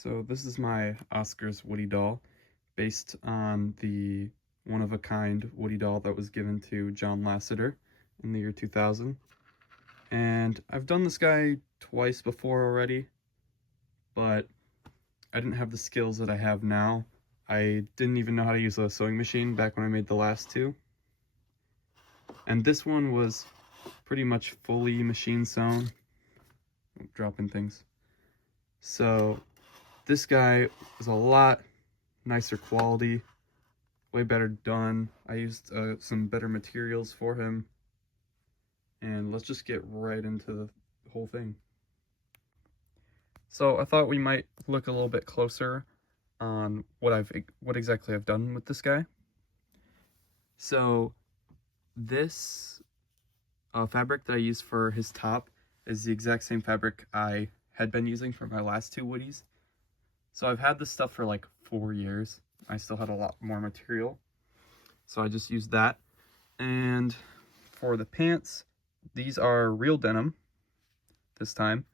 So this is my Oscar's Woody doll, based on the one-of-a-kind Woody doll that was given to John Lasseter in the year 2000. And I've done this guy twice before already, but I didn't have the skills that I have now. I didn't even know how to use a sewing machine back when I made the last two. And this one was pretty much fully machine sewn. Dropping things. So this guy was a lot nicer quality, way better done. I used some better materials for him, and let's just get right into the whole thing. So I thought we might look a little bit closer on what exactly I've done with this guy. So this fabric that I used for his top is the exact same fabric I had been using for my last two Woodies. So I've had this stuff for like 4 years. I still had a lot more material, so I just used that. And for the pants, these are real denim this time,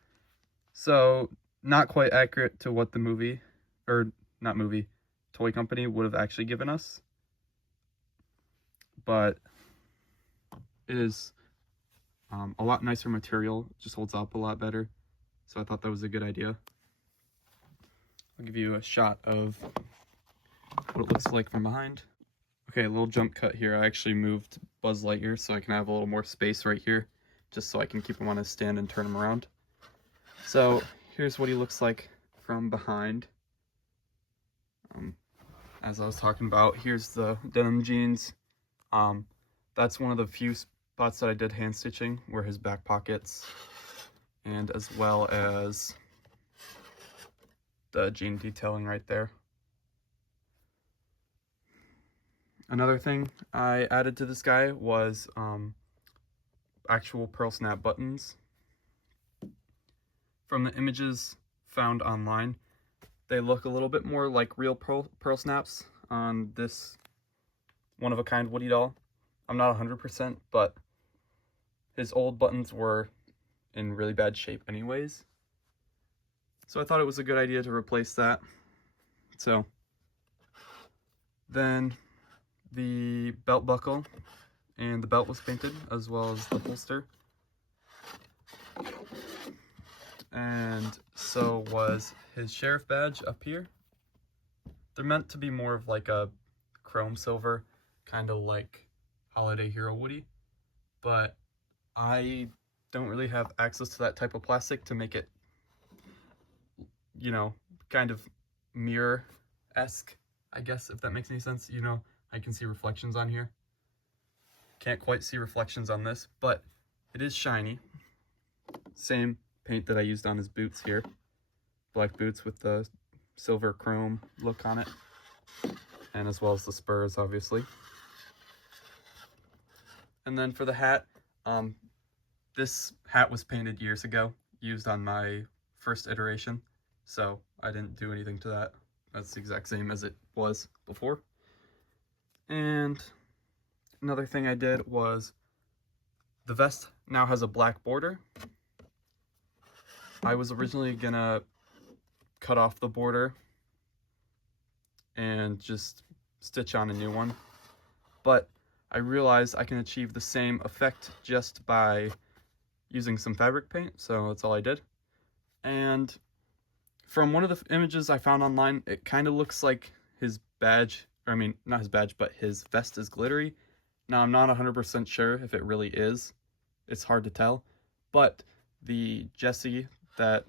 so not quite accurate to what the movie, or not movie, toy company would have actually given us, but it is a lot nicer material. It just holds up a lot better, so I thought that was a good idea. I'll give you a shot of what it looks like from behind. Okay, a little jump cut here. I actually moved Buzz Lightyear so I can have a little more space right here, just so I can keep him on his stand and turn him around. So here's what he looks like from behind. As I was talking about, here's the denim jeans. That's one of the few spots that I did hand stitching, were his back pockets, and as well as the jean detailing right there. Another thing I added to this guy was actual pearl snap buttons. From the images found online, they look a little bit more like real pearl snaps on this one-of-a-kind Woody doll. I'm not 100%, but his old buttons were in really bad shape anyways. So I thought it was a good idea to replace that. So then the belt buckle and the belt was painted, as well as the holster. And so was his sheriff badge up here. They're meant to be more of like a chrome silver, kind of like Holiday Hero Woody, but I don't really have access to that type of plastic to make it, you know, kind of mirror-esque, I guess, if that makes any sense. You know, I can see reflections on here. Can't quite see reflections on this, but it is shiny. Same paint that I used on his boots here. Black boots with the silver chrome look on it, and as well as the spurs, obviously. And then for the hat, this hat was painted years ago, used on my first iteration, so I didn't do anything to that. That's the exact same as it was before. And another thing I did was the vest now has a black border. I was originally gonna cut off the border and just stitch on a new one, but I realized I can achieve the same effect just by using some fabric paint, so that's all I did. And from one of the images I found online, it kind of looks like his badge, or I mean, not his badge, but his vest is glittery. Now, I'm not 100% sure if it really is. It's hard to tell, but the Jessie that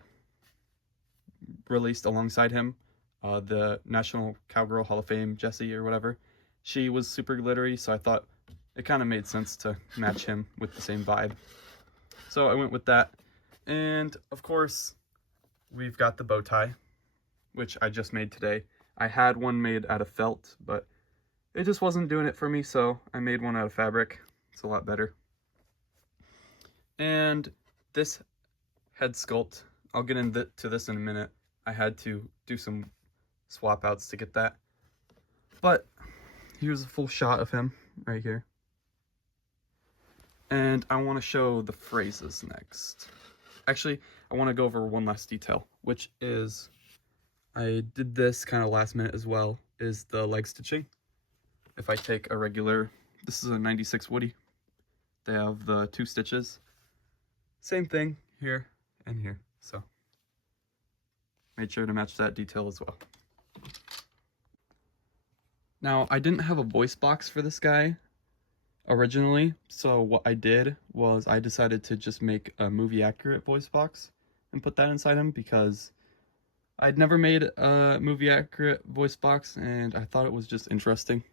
released alongside him, the National Cowgirl Hall of Fame Jessie or whatever, she was super glittery, so I thought it kind of made sense to match him with the same vibe. So I went with that. And of course, we've got the bow tie, which I just made today. I had one made out of felt, but it just wasn't doing it for me, so I made one out of fabric. It's a lot better. And this head sculpt, I'll get into this in a minute. I had to do some swap outs to get that. But here's a full shot of him right here. And I want to show the phrases next. Actually, I want to go over one last detail, which is I did this kind of last minute as well, is the leg stitching. If I take a regular, this is a 96 Woody. They have the 2 stitches. Same thing here and here. So made sure to match that detail as well. Now, I didn't have a voice box for this guy originally, so what I did was I decided to just make a movie accurate voice box and put that inside him because I'd never made a movie accurate voice box and I thought it was just interesting.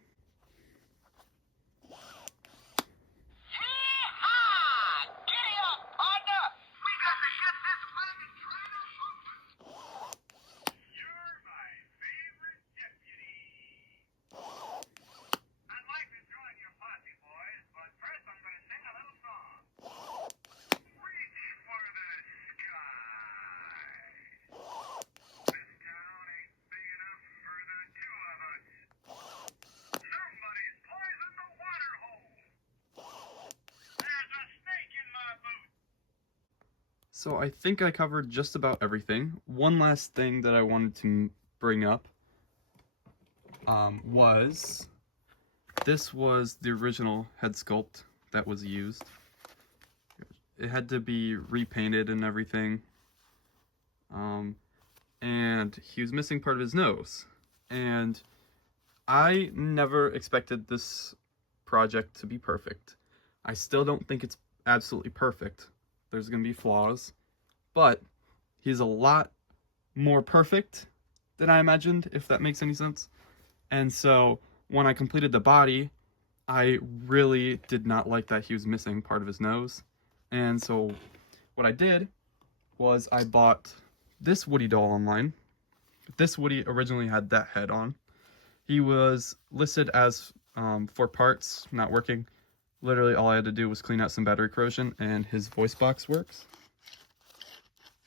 So I think I covered just about everything. One last thing that I wanted to bring up was this was the original head sculpt that was used. It had to be repainted and everything. And he was missing part of his nose. And I never expected this project to be perfect. I still don't think it's absolutely perfect. There's gonna be flaws, but he's a lot more perfect than I imagined, if that makes any sense. And so when I completed the body, I really did not like that he was missing part of his nose. And so what I did was I bought this Woody doll online. This Woody originally had that head on. He was listed as 4 parts, not working. Literally all I had to do was clean out some battery corrosion and his voice box works.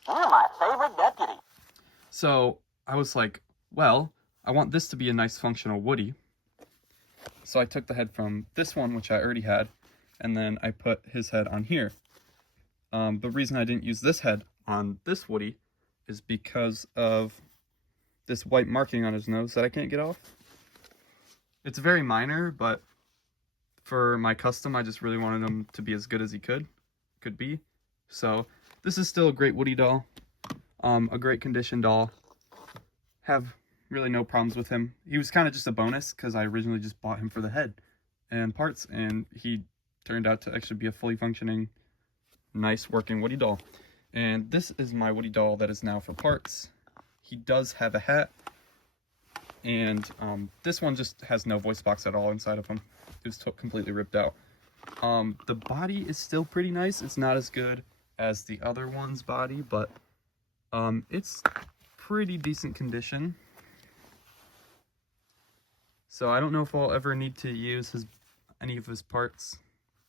You're my favorite deputy. So I was like, well, I want this to be a nice functional Woody. So I took the head from this one, which I already had, and then I put his head on here. The reason I didn't use this head on this Woody is because of this white marking on his nose that I can't get off. It's very minor, but for my custom, I just really wanted him to be as good as he could be. So this is still a great Woody doll, a great condition doll. Have really no problems with him. He was kind of just a bonus because I originally just bought him for the head and parts, and he turned out to actually be a fully functioning, nice working Woody doll. And this is my Woody doll that is now for parts. He does have a hat, and this one just has no voice box at all inside of him. It was completely ripped out. The body is still pretty nice. It's not as good as the other one's body, but it's pretty decent condition. So I don't know if I'll ever need to use any of his parts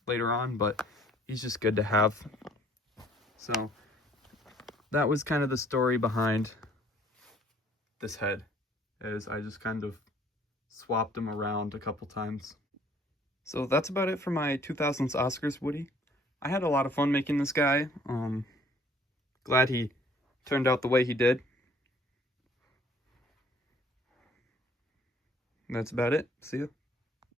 later on, but he's just good to have. So that was kind of the story behind this head, is I just kind of swapped him around a couple times. So that's about it for my 2000s Oscars Woody. I had a lot of fun making this guy. Glad he turned out the way he did. That's about it. See ya.